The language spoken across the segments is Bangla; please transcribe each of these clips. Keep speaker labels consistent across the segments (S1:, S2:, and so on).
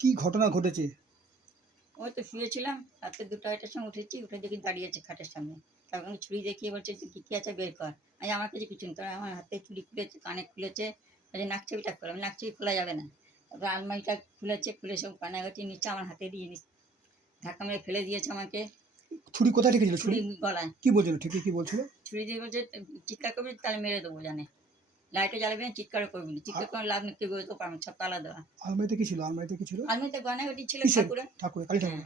S1: কি ঘটনা ঘটেছে?
S2: ওই তো শুয়েছিলাম রাত্রে দুটো আড়াইটার সময় উঠেছি উঠে দেখি দাঁড়িয়েছে খাটের সামনে। তারপর আমি ছুরি দেখিয়ে বলছে তুই কি কি আছে বের কর। আজ আমার কাছে কিছু নেই আমার হাতে চুড়ি খুলেছে কানে খুলেছে। নাক নাকচাবিটা খোলা। নাক নাকচাবি খোলা যাবে না। তারপর আলমারিটা খুলেছে খুলে সব কানাগাটি নিচ্ছে আমার হাতে দিয়ে নিচ্ছে ধাক্কা মেরে ফেলে দিয়েছে আমাকে।
S1: ছুরি কোথায়
S2: ছুরি
S1: ছুরি
S2: গলায়।
S1: কি বলছিল? ঠিকই কি বলছিল?
S2: ছুরি দিয়ে বলছে চিৎকার করবি তাহলে মেরে দেবো জানে। লাইটে জ্বালাবি না চিৎকার করবি না। চিৎকার করে লাভ নেই কেউ বেরোতে পারবে না, সব তালা দেওয়া।
S1: আলমারিতে কি ছিল? আলমারিতে কি ছিল?
S2: আলমারিতে গয়নাগাটি ছিল
S1: কিসের?
S2: ঠাকুরে
S1: ঠাকুর কালী ঠাকুর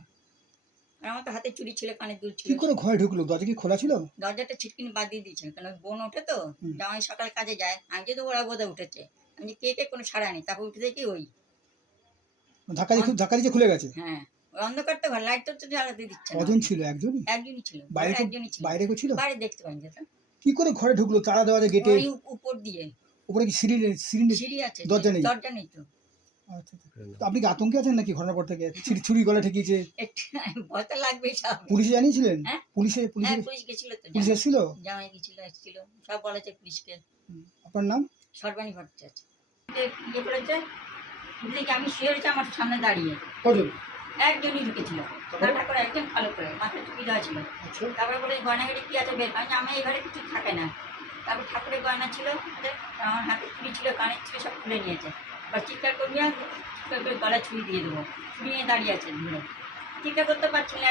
S2: আর আমার তো হাতে চুরি ছিল কানের দুল ছিল।
S1: কি করে ঘরে ঢুকলো? দরজা কি খোলা ছিল?
S2: দরজাটা ছিটকিনি বাদ দিয়ে দিয়েছিল কারণ বোন ওঠে তো জামাই সকালে কাজে যায়। আমি যদি ওরা বোধহয় উঠেছে আমি কে কে কোনো সাড়া নেই তারপর উঠে দেখি ওই।
S1: ধাক্কা দিয়ে ধাক্কা দিয়ে খুলে গেছে?
S2: হ্যাঁ ওই অন্ধকারটা ঘর লাইট তো জ্বালাতে দিচ্ছে
S1: কজন ছিল? একজনই?
S2: একজনই ছিল
S1: বাইরে
S2: একজনই ছিল।
S1: বাইরে কেউ ছিল?
S2: বাইরে দেখতে পাইনি
S1: কি করে ঘরে ঢুকলো? তালা দেওয়া গেটে
S2: উপর দিয়ে।
S1: উপরে কি সিঁড়ি সিঁড়ি নেই?
S2: সিঁড়ি আছে
S1: দরজা নেই?
S2: দরজা নেই তো।
S1: আচ্ছা, আচ্ছা। তো আপনি কি আতঙ্কে আছেন নাকি ঘটনার পর থেকে? ছুরি ছুরি গলা ঠেকিয়েছে?
S2: একটু ভয় তো লাগবেই সব।
S1: পুলিশে জানিয়েছিলেন?
S2: হ্যাঁ?
S1: পুলিশে
S2: হ্যাঁ
S1: পুলিশে?
S2: পুলিশ গেছিল তো
S1: পুলিশ
S2: জামাই-
S1: এসেছিল?
S2: জামাই গেছিল এসেছিল। সব বলেছে পুলিশকে।
S1: আপনার নাম?
S2: সর্বাণী ভট্টাচার্য। ইয়ে করেছে দেখি আমি শুয়ে রয়েছে আমার সামনে দাঁড়িয়ে।
S1: কজন?
S2: একজনই ঢুকেছিল। ঠান্ডা করে একদম ভালো করে মাথায় টুপি দেওয়া ছিল।
S1: আচ্ছা।
S2: তারপরে বলে গয়নাগাড়ি কি আছে? বের আমি আমি এই ঘরে কিছু থাকে না। তারপর ঠাকুরের গয়না ছিল আমার হাতে চুড়ি ছিল কানের ছিল সব খুলে নিয়েছে। এবার চিৎকার করবি আর চিৎকার করে গলায় ছুরি দিয়ে দেবো। ছুরি নিয়ে দাঁড়িয়ে আছে ধরে চিৎকার করতে পারছি না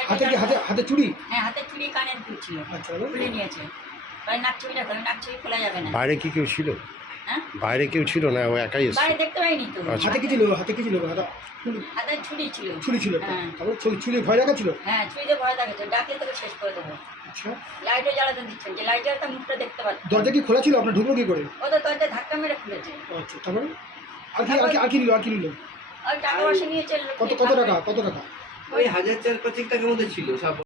S1: হাতে চুরি
S2: হ্যাঁ হাতে চুড়ি কানের দুল ছিল।
S1: আচ্ছা
S2: খুলে নিয়েছে। নাক ছবিটা দেখো নাক ছবি খোলা যাবে না।
S3: বাইরে কি কেউ ছিল? বাইরে কেউ ছিল না ও একাই এসছে।
S2: বাইরে দেখতে পাইনি তো।
S3: আচ্ছা।
S1: হাতে কি ছিল? হাতে কি ছিল? হাতে
S2: হাতে ছুরি ছিল।
S1: ছুরি ছিল
S2: হ্যাঁ।
S1: তারপর ছুরি ছুরি ভয় লাগা ছিল?
S2: হ্যাঁ ছুরিতে ভয় দেখাচ্ছে। ডাকলে তোকে শেষ করে দেবো।
S1: আচ্ছা।
S2: লাইটে জ্বালাতে দিচ্ছেন। যে লাইটে একটা মুখটা দেখতে পাচ্ছি।
S1: দরজা কি খোলা ছিল? আপনার ঢুকলো কি করে?
S2: ও তো দরজা ধাক্কা মেরে খুলেছে।
S1: আচ্ছা তারপরে? আর কি আর কি আর কি নিল? আর কি নিল?
S2: ওই টাকা পয়সা নিয়েছে
S1: কত কত টাকা? কত টাকা?
S4: ওই হাজার চার পাঁচেক টাকার মধ্যে ছিল? সব